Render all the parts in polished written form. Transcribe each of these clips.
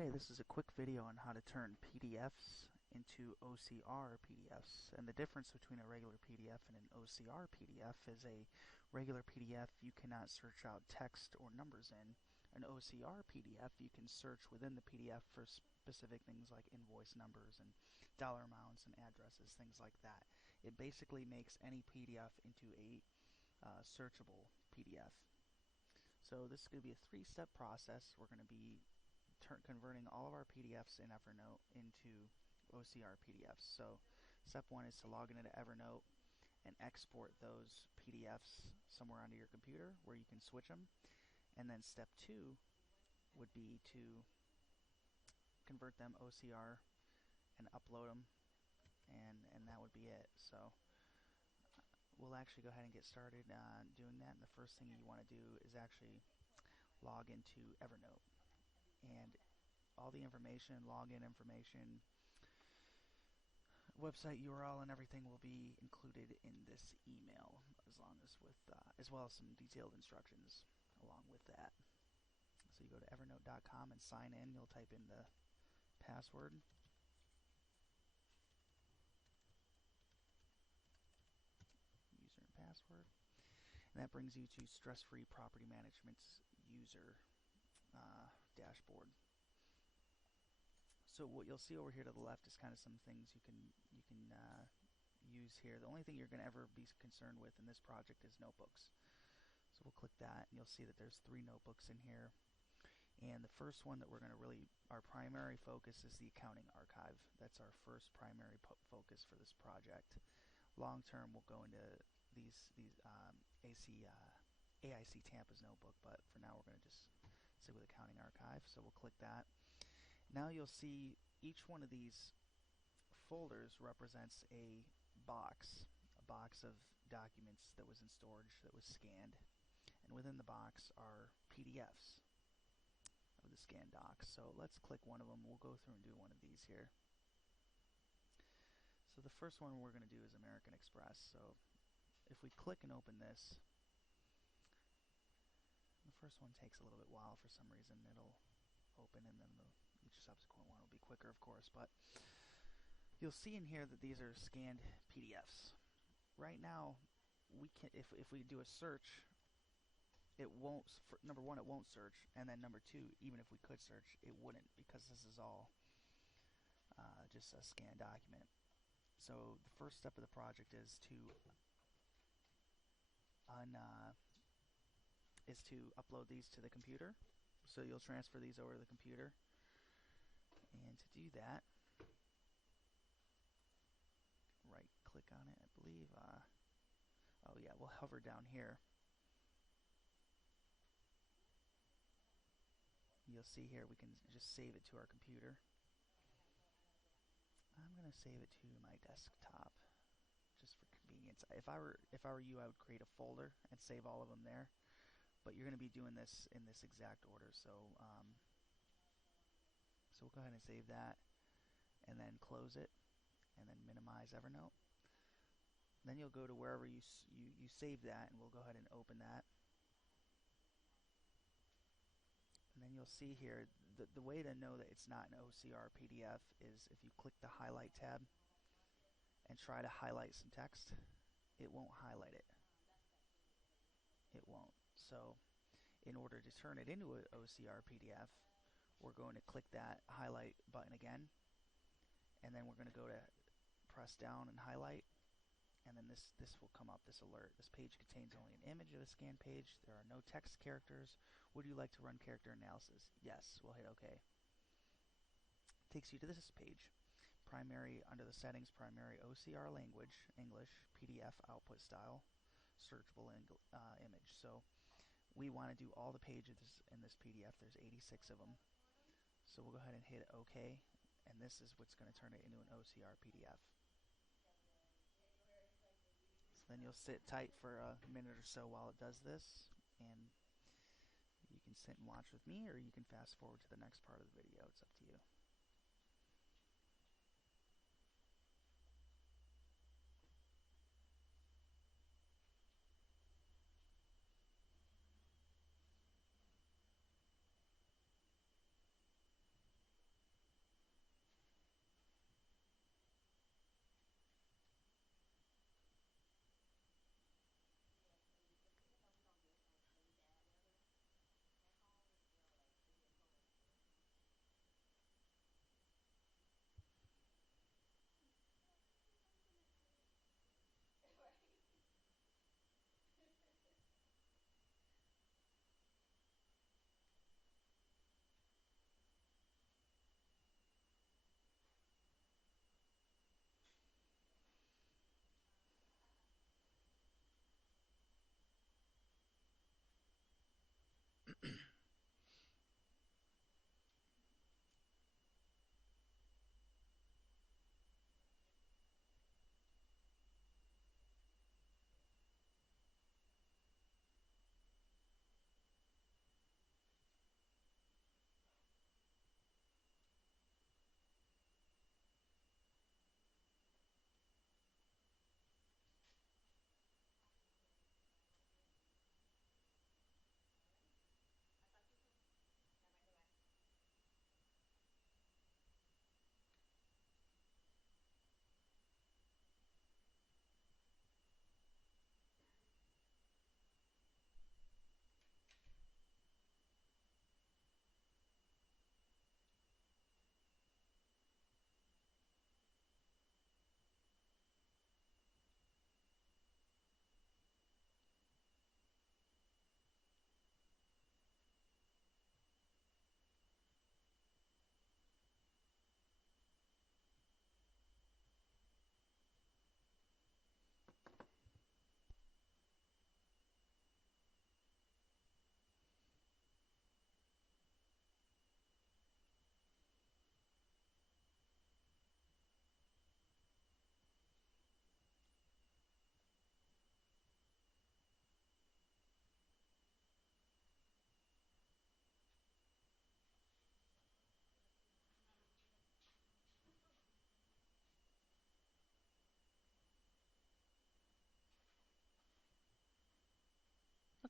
Okay, this is a quick video on how to turn PDFs into OCR PDFs. And the difference between a regular PDF and an OCR PDF is a regular PDF you cannot search out text or numbers in. An OCR PDF you can search within the PDF for specific things like invoice numbers and dollar amounts and addresses, things like that. It basically makes any PDF into a searchable PDF. So this is going to be a three-step process. We're going to be converting all of our PDFs in Evernote into OCR PDFs. So step one is to log into Evernote and export those PDFs somewhere onto your computer where you can switch them. And then step two would be to convert them OCR and upload them, and that would be it. So we'll actually go ahead and get started doing that. And the first thing you want to do is actually log into Evernote. And all the information, login information, website URL, and everything will be included in this email, as well as some detailed instructions along with that. So you go to evernote.com and sign in. You'll type in the password. User and password. And that brings you to Stress-Free Property Management's user dashboard. So what you'll see over here to the left is kind of some things you can use here. The only thing you're going to ever be concerned with in this project is notebooks. So we'll click that, and you'll see that there's 3 notebooks in here. And the first one that we're going to our primary focus is the accounting archive. That's our first primary focus for this project. Long term, we'll go into AIC Tampa's notebook, but for now we're going to just stick with accounting archive. So we'll click that. Now you'll see each one of these folders represents a box of documents that was in storage, that was scanned, and within the box are PDFs of the scanned docs. So let's click one of them. We'll go through and do one of these here. So the first one we're going to do is American Express. So if we click and open this, the first one takes a little bit while for some reason. It'll open, and then each subsequent one will be quicker, of course. But you'll see in here that these are scanned PDFs. Right now, we can, if we do a search, it won't. Number one, it won't search, and then number two, even if we could search, it wouldn't, because this is all just a scanned document. So the first step of the project is to upload these to the computer. So you'll transfer these over to the computer, and to do that, right click on it, I believe. Oh yeah, we'll hover down here. You'll see here we can just save it to our computer. I'm going to save it to my desktop just for convenience. If I were you, I would create a folder and save all of them there. But you're going to be doing this in this exact order, so we'll go ahead and save that, and then close it, and then minimize Evernote. Then you'll go to wherever you saved that, and we'll go ahead and open that. And then you'll see here, the way to know that it's not an OCR PDF is if you click the Highlight tab and try to highlight some text, it won't highlight it. It won't. So in order to turn it into an OCR PDF, we're going to click that highlight button again, and then we're going to go to press down and highlight, and then this will come up, this alert. This page contains only an image of a scanned page. There are no text characters. Would you like to run character analysis? Yes. We'll hit OK. Takes you to this page. Primary, under the settings, primary OCR language, English, PDF output style, searchable image. So we want to do all the pages in this PDF. There's 86 of them. So we'll go ahead and hit OK, and this is what's going to turn it into an OCR PDF. So then you'll sit tight for a minute or so while it does this, and you can sit and watch with me, or you can fast forward to the next part of the video. It's up to you.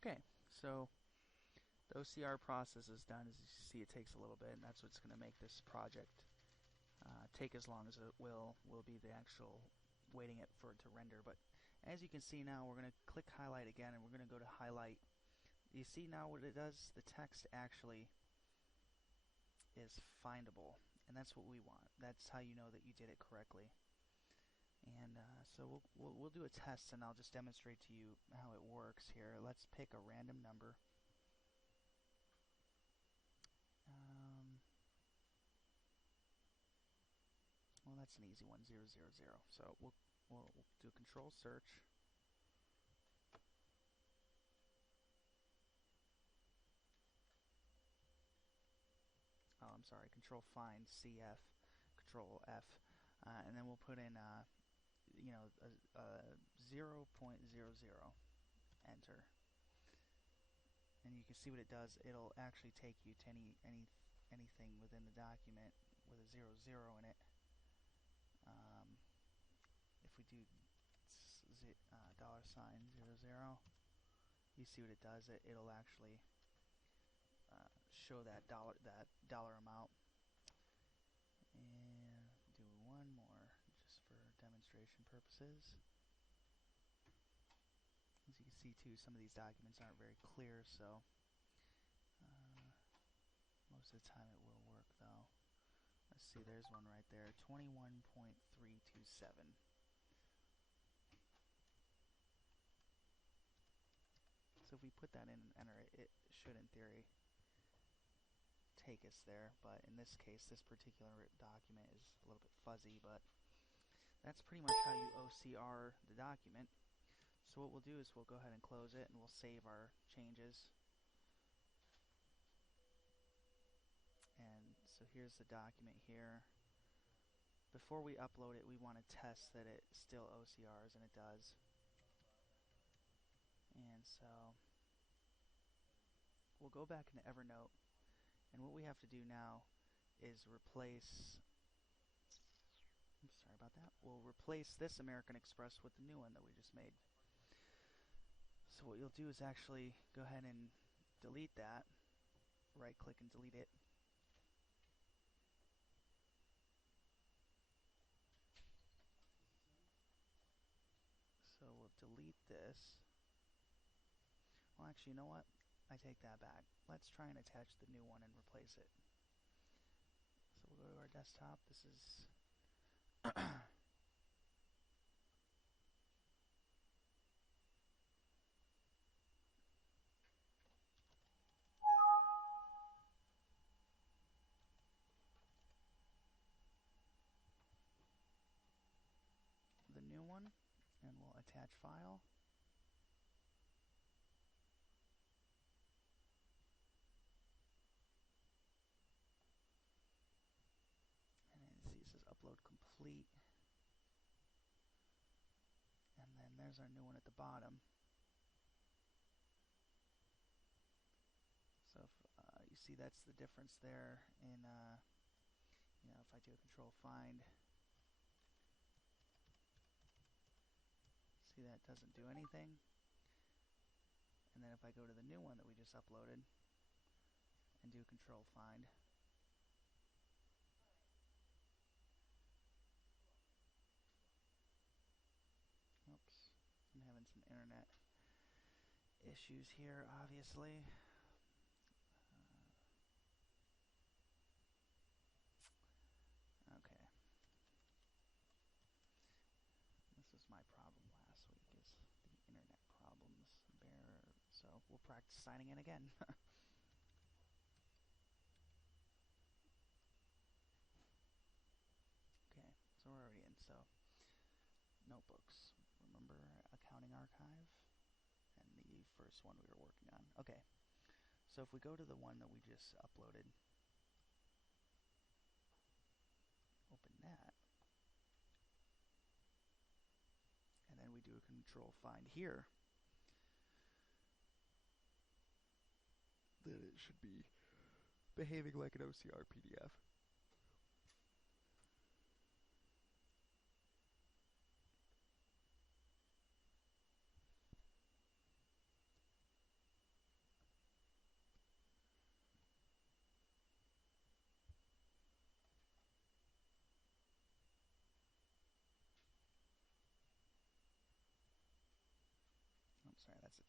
Okay, so the OCR process is done. As you see, it takes a little bit, and that's what's going to make this project take as long as it will be the actual waiting it for it to render. But as you can see now, we're going to click highlight again, and we're going to go to highlight. You see now what it does? The text actually is findable, and that's what we want. That's how you know that you did it correctly. And so we'll do a test, and I'll just demonstrate to you how it works here. Let's pick a random number. Well, that's an easy one, 0, 0, 0. So we'll do a control search. Oh, I'm sorry, control find, CF, control F, and then we'll put in, 0.00, enter. And you can see what it does. It'll actually take you to anything within the document with a 0, 0 in it. If we do $0, you see what it does. It'll actually show that dollar amount. And do one more just for demonstration purposes. As you can see too, some of these documents aren't very clear, so most of the time it will work though. Let's see, there's one right there, 21.327. So if we put that in and enter it, it should in theory take us there, but in this case, this particular document is a little bit fuzzy, but that's pretty much how you OCR the document. So what we'll do is we'll go ahead and close it, and we'll save our changes. And so here's the document here. Before we upload it, we want to test that it still OCRs, and it does. And so we'll go back into Evernote, and what we have to do now is replace, I'm sorry about that, we'll replace this American Express with the new one that we just made. So what you'll do is actually go ahead and delete that, right click and delete it. So we'll delete this. Well, actually, you know what? I take that back. Let's try and attach the new one and replace it. So we'll go to our desktop. This is the new one, and we'll attach file. And see, it says upload complete. And then there's our new one at the bottom. So if you see, that's the difference there in, if I do a control find, see that doesn't do anything. And then if I go to the new one that we just uploaded and do control find, oops, I'm having some internet issues here, obviously. Okay. This was my problem last week, is the internet problems. So we'll practice signing in again. Okay, so we're already in. So notebooks, remember accounting archive, and the first one we were working on. Okay, so if we go to the one that we just uploaded, open that, and then we do a control find here, then it should be behaving like an OCR PDF.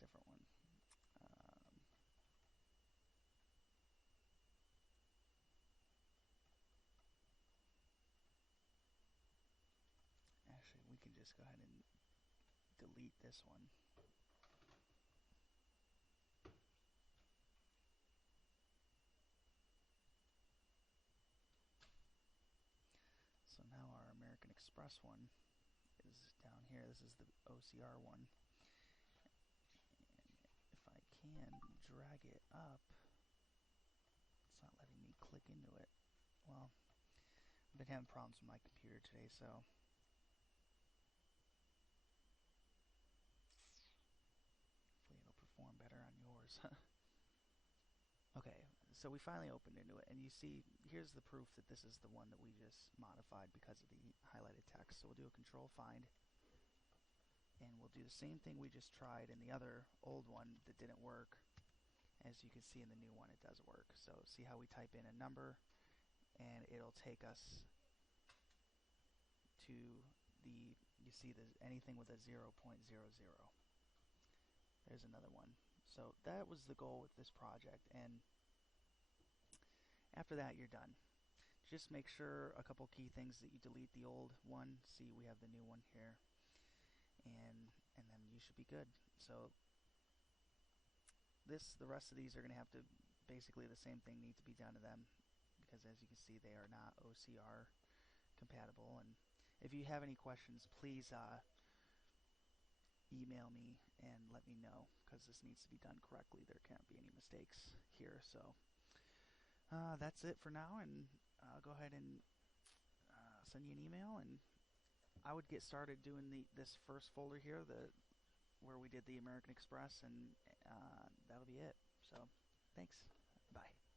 different one. Actually, we can just go ahead and delete this one. So now our American Express one is down here. This is the OCR one. And if I can drag it up, it's not letting me click into it. Well, I've been having problems with my computer today, so hopefully it'll perform better on yours. Okay, so we finally opened into it, and you see, here's the proof that this is the one that we just modified because of the highlighted text. So we'll do a control find, and we'll do the same thing we just tried in the other old one that didn't work. As you can see in the new one, it does work. So see how we type in a number, and it'll take us to the, you see anything with a 0.00. There's another one. So that was the goal with this project, and after that you're done. Just make sure a couple key things that you delete the old one. See, we have the new one here, and then you should be good. So the rest of these are going to have to, basically the same thing needs to be done to them, because as you can see they are not OCR compatible. And if you have any questions, please email me and let me know, because this needs to be done correctly. There can't be any mistakes here. So that's it for now, and I'll go ahead and send you an email, and I would get started doing this first folder here, where we did the American Express, and that'll be it. So thanks. Bye.